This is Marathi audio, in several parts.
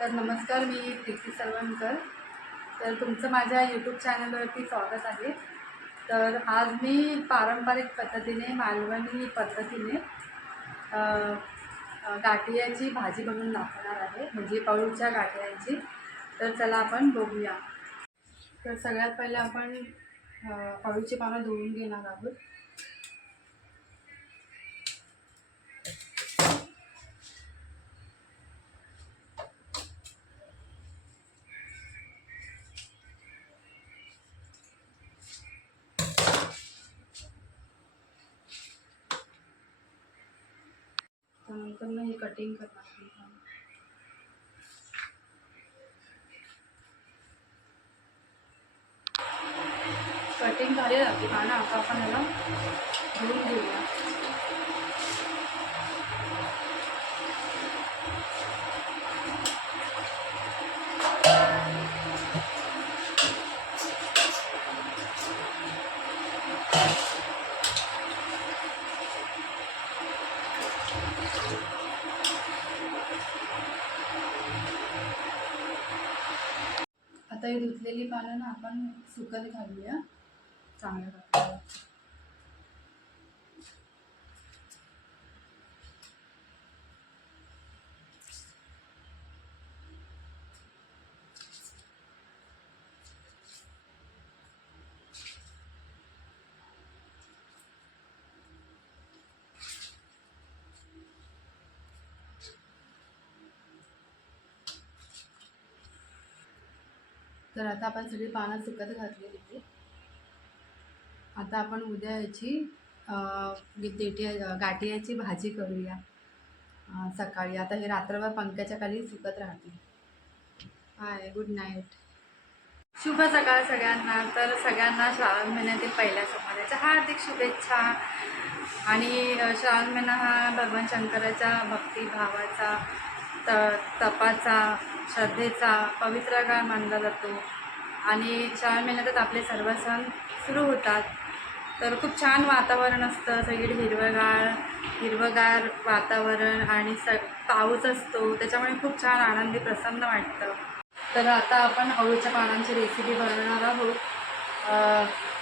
तर नमस्कार, मी प्रीती सरवणकर. तर तुमचं माझ्या यूट्यूब चॅनलवरती स्वागत आहे. तर आज मी पारंपरिक पद्धतीने मालवणी पद्धतीने गाठियाची भाजी बनवून दाखवणार आहे, म्हणजे पळूच्या गाठियांची. तर चला आपण बघूया. तर सगळ्यात पहिले आपण पळूची पानं धुवून घेणार आहोत. त्यानंतर ना हे कटिंग करणार आहे. कटिंग झाली आपली पानं. आता आपण याला धुवून घेऊया. आता ही धुतलेली पानं ना आपण सुकत घालूया चांगल्या प्रकारे. तर आता आपण सगळी पानं सुकत घातलेली आहेत. आता आपण उद्या याची गाठियाची भाजी करूया सकाळी. आता हे रात्रभर पंख्याच्या खाली सुकत राहते. हाय, गुड नाईट. शुभ सकाळ सगळ्यांना. तर सगळ्यांना श्रावण महिन्यातील पहिल्या सोमवारच्या हार्दिक शुभेच्छा. आणि श्रावण महिना हा भगवान शंकराच्या भक्तिभावाचा तपाचा श्रद्धेचा पवित्र काळ मानला जातो. आणि श्रावण महिन्यातच आपले सर्व सण सुरू होतात. तर खूप छान वातावरण असतं, सगळीकडे हिरवगार वातावरण आणि पाऊस असतो, त्याच्यामुळे खूप छान आनंदी प्रसन्न वाटतं. तर आता आपण अळूच्या पानांची रेसिपी बनवणार आहोत,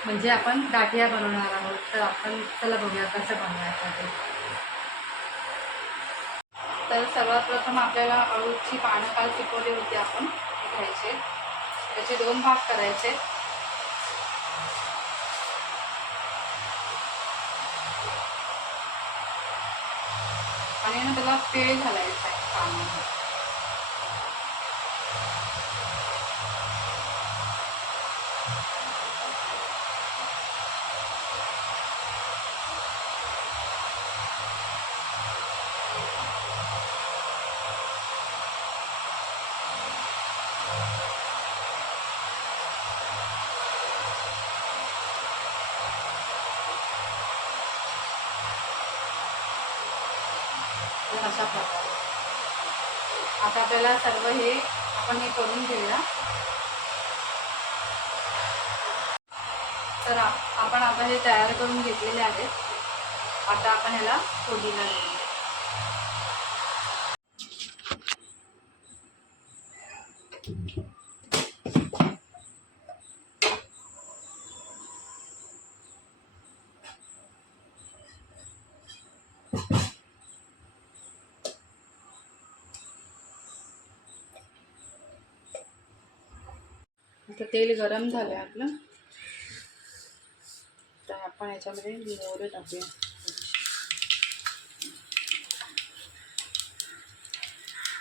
म्हणजे आपण गाठिया बनवणार आहोत. तर आपण चला बघूया कसं बनवायचं ते. तर सर्वात प्रथम आपल्याला अळूची पानं काल पिकवली होती आपण, घ्यायचे. त्याचे 2 भाग करायचे. आणि ना त्याला पेळ घालायचा आहे पाण्यामध्ये. अशा प्रकारे आता आपल्याला सर्व हे आपण करून घेऊया. तर आपण आता हे तयार करून घेतलेले आहेत. आता आपण ह्याला फोडणीला देऊया. आता तेल गरम झालं आहे आपलं. तर आपण याच्यामध्ये मोहरी टाकूया.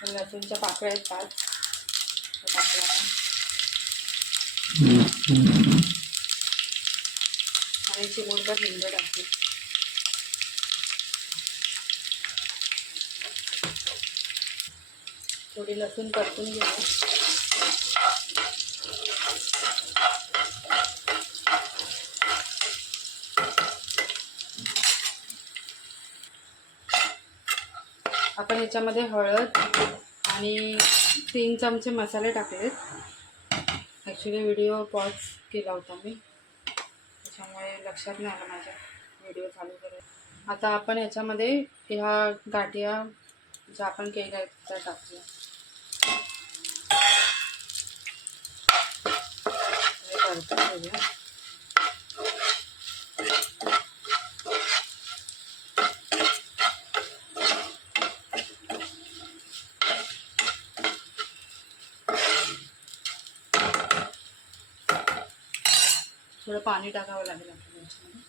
लसूणच्या पाकळ्या आहेत 5, टाकूया आपण. आणि चिमूटभर हिंग टाकू. थोडी लसूण परतून घेऊया. आपण याच्यामध्ये हळद आणि 3 चमचे मसाले टाकलेत. ॲक्च्युली व्हिडिओ पॉज केला होता मी, त्याच्यामुळे लक्षात नाही आलं माझ्या व्हिडिओ चालू करायला. आता आपण याच्यामध्ये ह्या गाठिया ज्या आपण केल्या आहेत त्या टाकूया. परतून घेऊया. थोडं पाणी टाकावं लागेल आपल्याला याच्यामध्ये.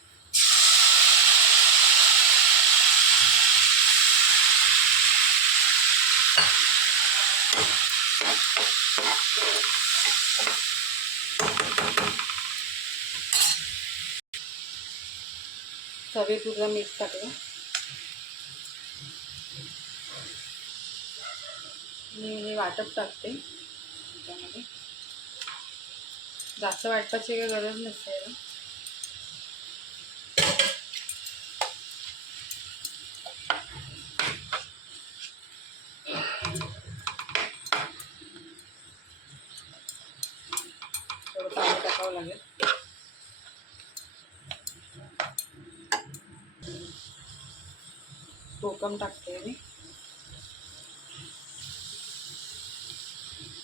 चवीपुरतं मीठ टाकलं. मी हे वाटप टाकते त्याच्यामध्ये. जास्त वाटपाची काही गरज नसते. थोडं पाणी टाकावं लागेल. कोकम टाकते मी.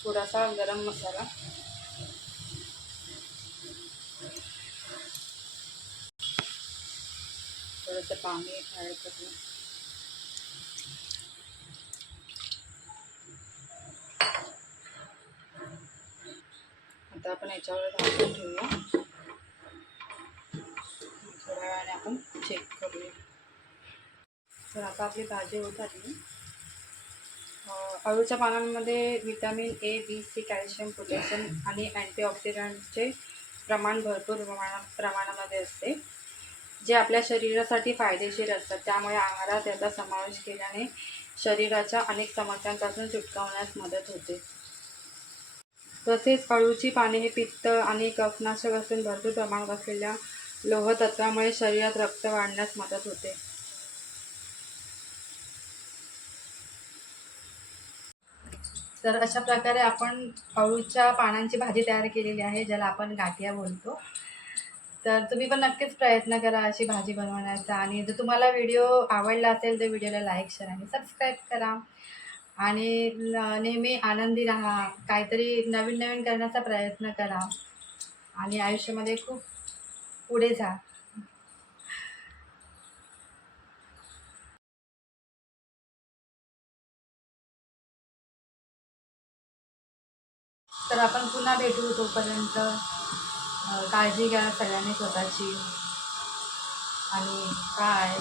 थोडासा गरम मसाला. थोडंसं पाणी ॲड करून आता आपण याच्यावर झाकून ठेवूया. थोड्या वेळाने आपण चेक करूया. तर आता आपली भाजी होत आली. अळूच्या पानांमध्ये vitamin A, B, C, calcium, potassium आणि अँटीऑक्सिडंटचे प्रमाण भरपूर प्रमाणामध्ये असते, जे आपल्या शरीरासाठी फायदेशीर असतात. त्यामुळे आहारात याचा समावेश केल्याने शरीराच्या अनेक समस्यांपासून सुटका होण्यास मदत होते. तसेच अळूची पाने हे पित्त आणि कफनाशक असून भरपूर प्रमाणात असलेल्या लोहतत्वामुळे शरीरात रक्त वाढण्यास मदत होते. तर अशा प्रकारे आपण अळूच्या पानांची भाजी तयार केलेली आहे, ज्याला आपण गाठिया बोलतो. तर तुम्ही पण नक्कीच प्रयत्न करा अशी भाजी बनवण्याचा. आणि जर तुम्हाला व्हिडिओ आवडला असेल तर व्हिडिओला लाईक, शेअर आणि सबस्क्राईब करा. आणि नेहमी आनंदी राहा. काहीतरी नवीन नवीन करण्याचा प्रयत्न करा आणि आयुष्यामध्ये खूप पुढे जा. तर आपण पुन्हा भेटू. तोपर्यंत काळजी घ्या सगळ्यांनी स्वतःची. आणि बाय.